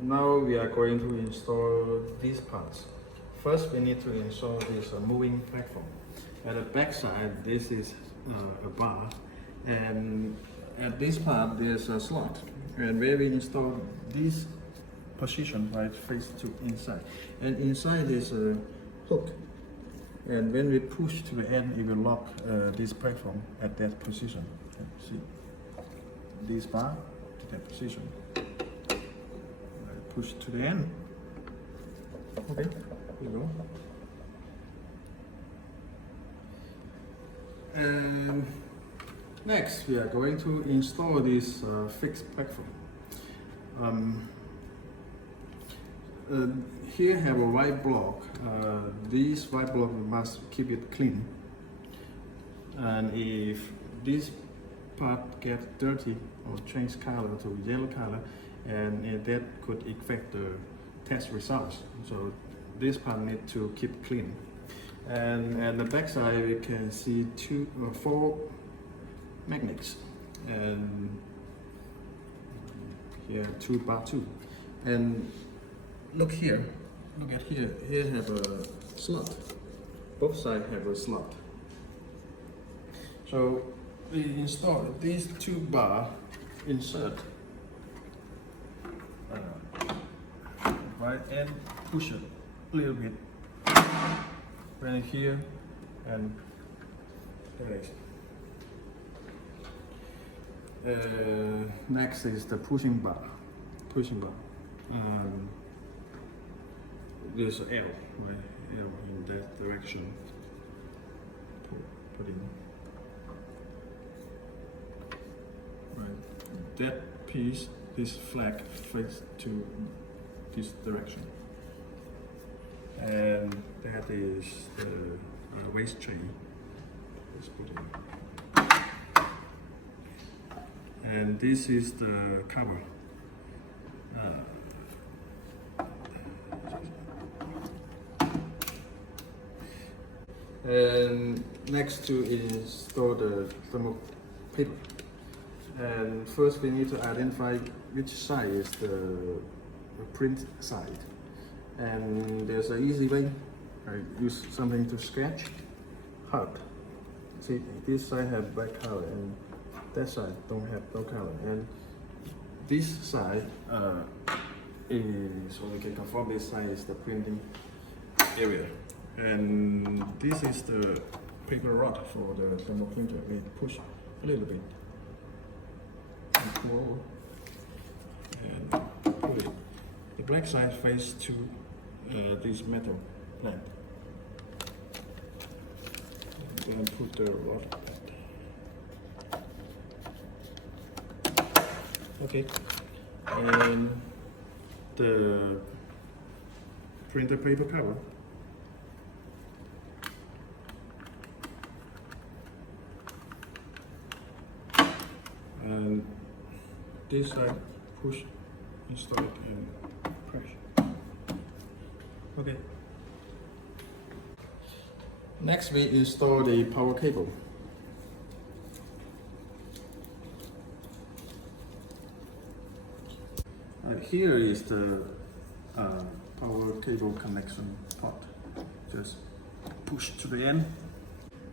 Now we are going to install these parts. First we need to install this moving platform. At the back side, this is a bar, and at this part there's a slot. And where we install this position, right, face to inside. And inside is a hook. And when we push to the end, it will lock this platform at that position. See, this bar to that position. Push to the end. Okay, here we go. And next, we are going to install this fixed platform. Here have a white block. This white block must keep it clean. And if this part gets dirty or change color to yellow color, and that could affect the test results. So this part need to keep clean. And at the back side, we can see four magnets, and here bar 2. And look here, look at here. Here have a slot. Both sides have a slot. So we install these 2 bar insert right, and push it a little bit. Bring it here, and there it is. Next is the pushing bar. There's an L, right? L in that direction. Put in. Right. That piece, this flag faces to this direction. And that is the waste tray. Let's put in. And this is the cover. And next to install the thermal paper. And first we need to identify which side is the print side. And there's an easy way. I use something to sketch. Hard. See, this side have black color and that side don't have no color. And this side is, so we can confirm this side is the printing area. And this is the paper rod for the thermal printer. We push a little bit. And pull over. And pull it. The black side faces to this metal plant. Then put the rod. Okay. And the printer paper cover. And this side push, install it, and press. Okay. Next, we install the power cable. Here is the power cable connection part. Just push to the end.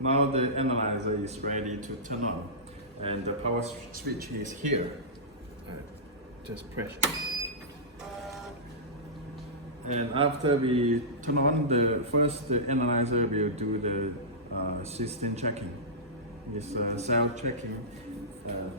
Now the analyzer is ready to turn on, and the power switch is here. Just press. And after we turn on, the analyzer will do the system checking. It's self checking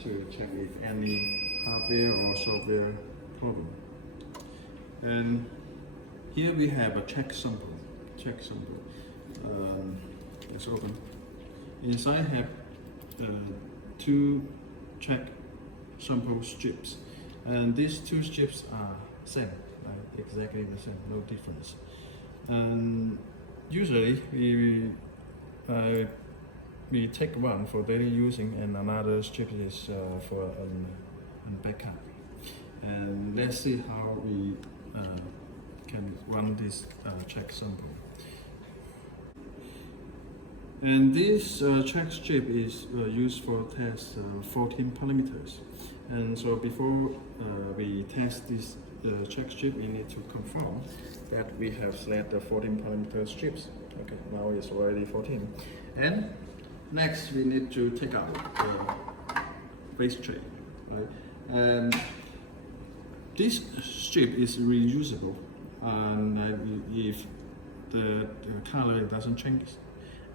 to check if any hardware or software problem. And here we have a check sample. It's open. Inside have 2 check sample strips, and these 2 strips are same. Exactly the same, no difference. And usually we take one for daily using, and another strip is for a backup. And let's see how we can run this check sample. And this check strip is used for test 14 parameters. And so before we test this check strip, we need to confirm that we have selected the 14 parameter strips. Okay, now it's already 14. And next we need to take out the base tray, right? And this strip is reusable, and if the color doesn't change,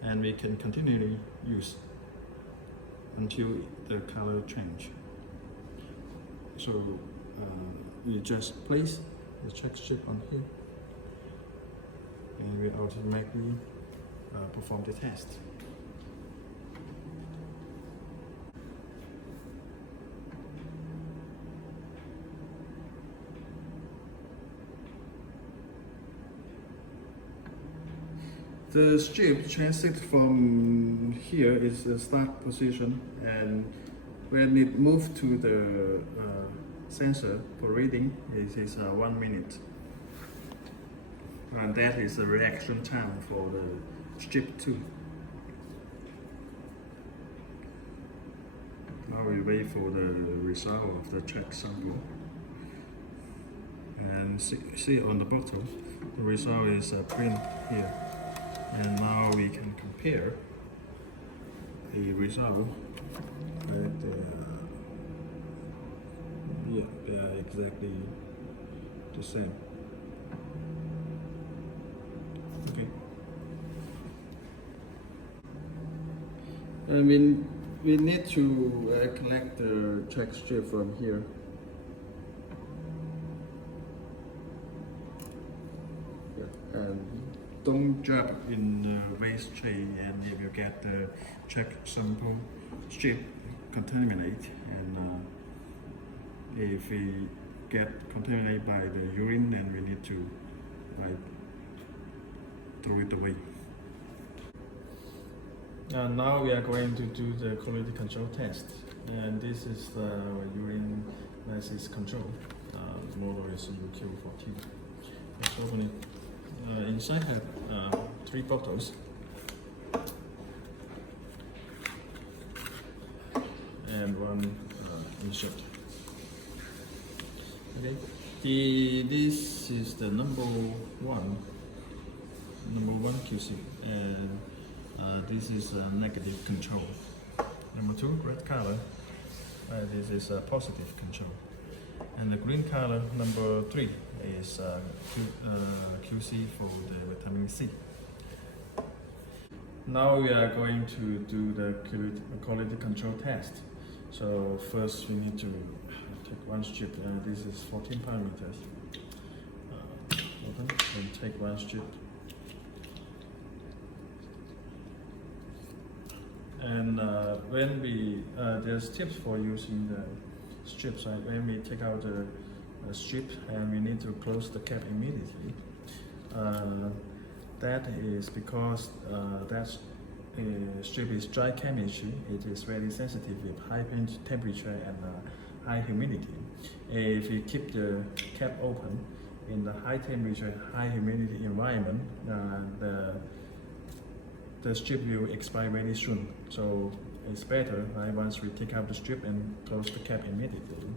and we can continually use until the color change. So we just place the check strip on here, and we automatically perform the test. The strip transit from here is the start position, and when it moves to the sensor for reading, it is 1 minute. And that is the reaction time for the strip 2. Now we wait for the result of the check sample. And see on the bottom, the result is print here. And now we can compare the result. Yeah, they are exactly the same. Okay. I mean, we need to collect the check strip from here. And don't drop in the waste tray, and if you get the check sample strip contaminate, and if we get contaminated by the urine, then we need to throw it away. And now we are going to do the quality control test, and this is the urine lysis control. The model is UQ14. Let's open it. Inside have 3 bottles, and 1 insert. Okay, this is the number one QC, and this is a negative control. Number 2, red color, this is a positive control. And the green color, number 3, is QC for the vitamin C. Now we are going to do the quality control test. So first we need to take 1 strip, and this is 14 parameters. Open and take 1 strip. And when we, there's tips for using the strips. Right? When we take out the strip, and we need to close the cap immediately. That is because that strip is dry chemistry. It is very sensitive with high temperature and high humidity. If you keep the cap open in the high temperature, high humidity environment, the strip will expire very soon. So it's better once we take out the strip and close the cap immediately,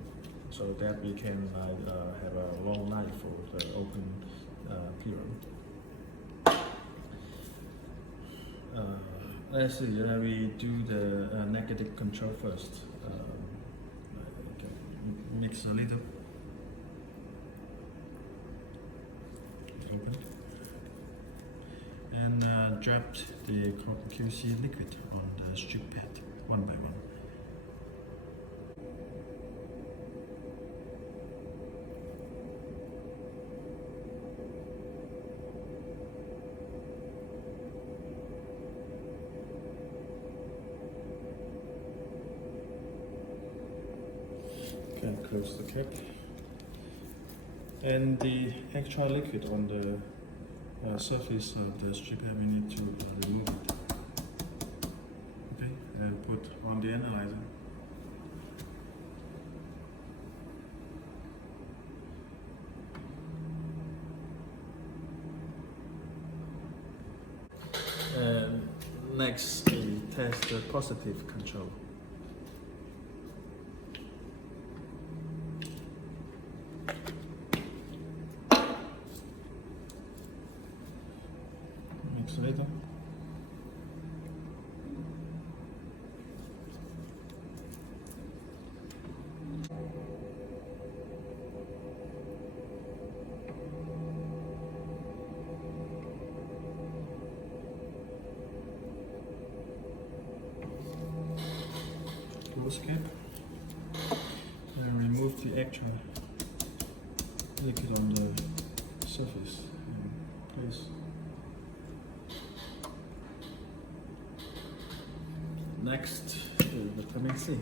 so that we can have a long life for the open period. Let's see, we do the negative control first. Mix a little. Open. And drop the QC liquid on the strip pad one by one. Can close the cap. And the extra liquid on the surface of the strip, we need to remove it. Okay, and put on the analyzer. And next positive control. Mix later. Close cap and remove the extra liquid on the surface and place. Next, vitamin C.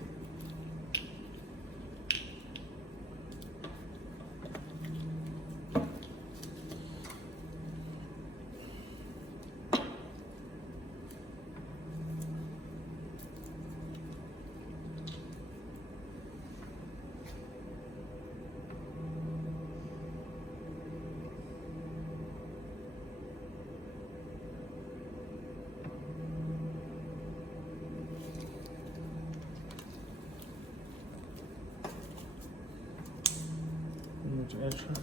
Extra.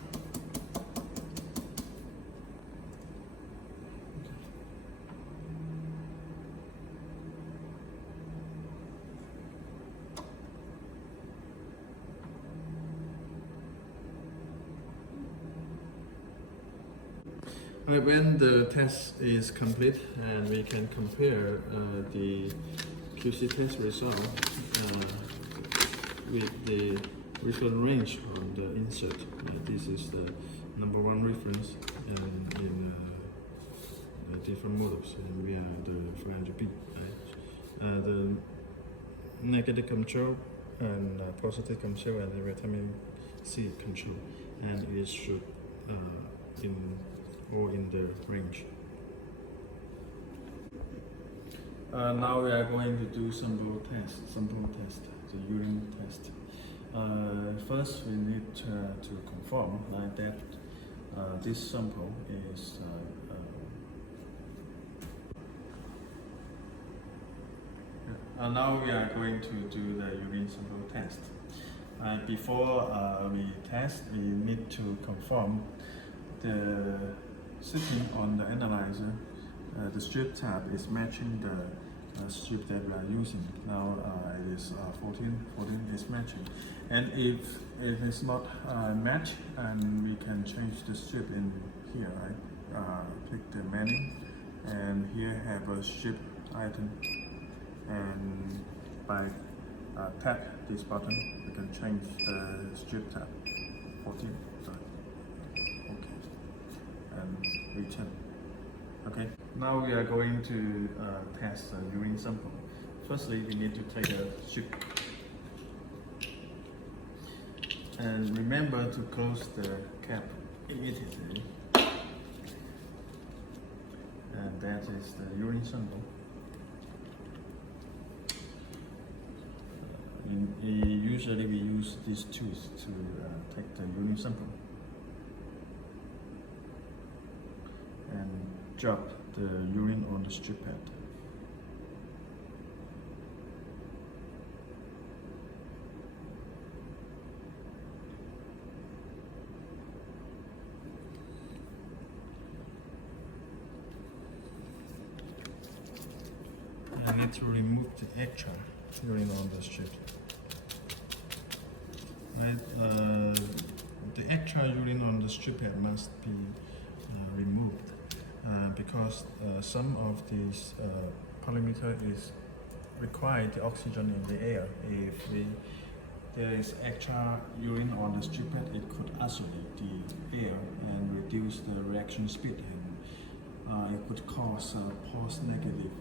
When the test is complete and we can compare the QC test result with the result range on the insert. This is the number one reference in different models, and we are the 400B. Right? The negative control and positive control and the vitamin C control, and it should in the range. Now we are going to do sample test, the urine test. First, we need to confirm that this sample is now we are going to do the urine sample test. Before we test, we need to confirm the setting on the analyzer. The strip tab is matching the strip that we are using. Now it is 14 is matching. And if it is not matched, and we can change the strip in here, right? Click the menu, and here have a strip item, and by tap this button, we can change the strip tab. 14, sorry. Okay, and return. Okay, now we are going to test the urine sample. Firstly, we need to take a strip. And remember to close the cap immediately. And that is the urine sample. Usually we use these tools to take the urine sample. And drop the urine on the strip pad. I need to remove the extra urine on the strip. Right, the extra urine on the strip pad must be removed because some of these polymeter is require the oxygen in the air. If there is extra urine on the strip pad, it could isolate the air and reduce the reaction speed, and it could cause a false negative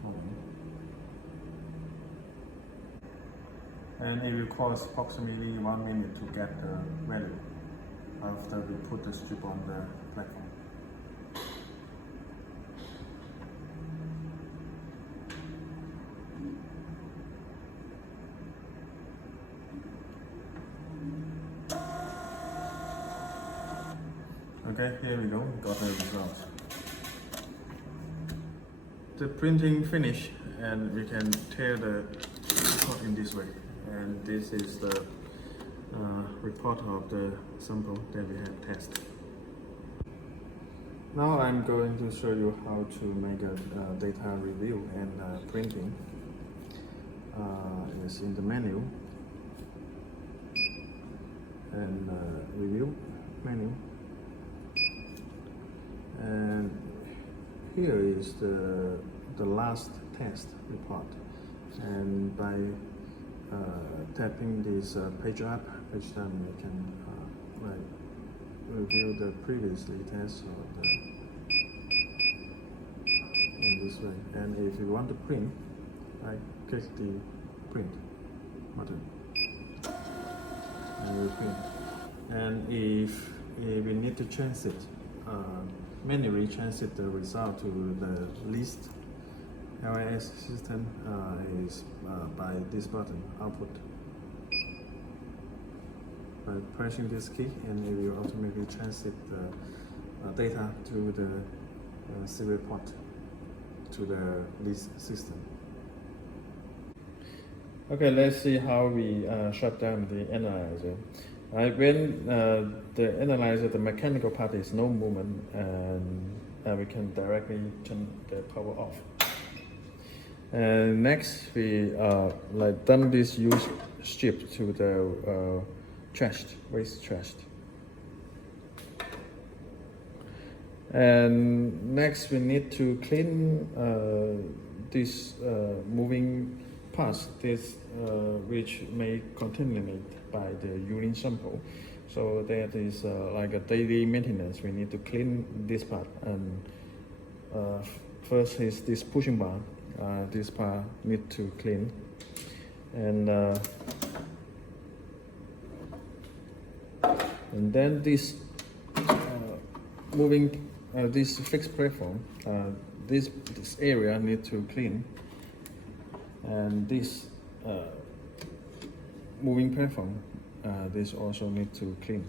problem. And it will cost approximately 1 minute to get the value after we put the strip on the platform. Okay, here we go, we got the results. The printing finish and we can tear the report in this way. And this is the report of the sample that we have tested. Now I'm going to show you how to make a data review and printing. It's in the menu and review menu, and here is the last test report, and by tapping this page up, you can review the previously test or in this way. And if you want to print, click the print button and you print. And if we need to change it, manually transit the result to the list LIS system is by this button, output. By pressing this key, and it will automatically transit the data to the serial port to the list system. Okay, let's see how we shut down the analyzer. When the analyzer, the mechanical part is no movement, and we can directly turn the power off. And next, we dump this used strip to the waste trash. And next, we need to clean this moving parts, which may contaminate by the urine sample. So that is like a daily maintenance. We need to clean this part. And first is this pushing bar. This part need to clean. And then this this fixed platform, this area need to clean, and this moving platform, this also need to clean.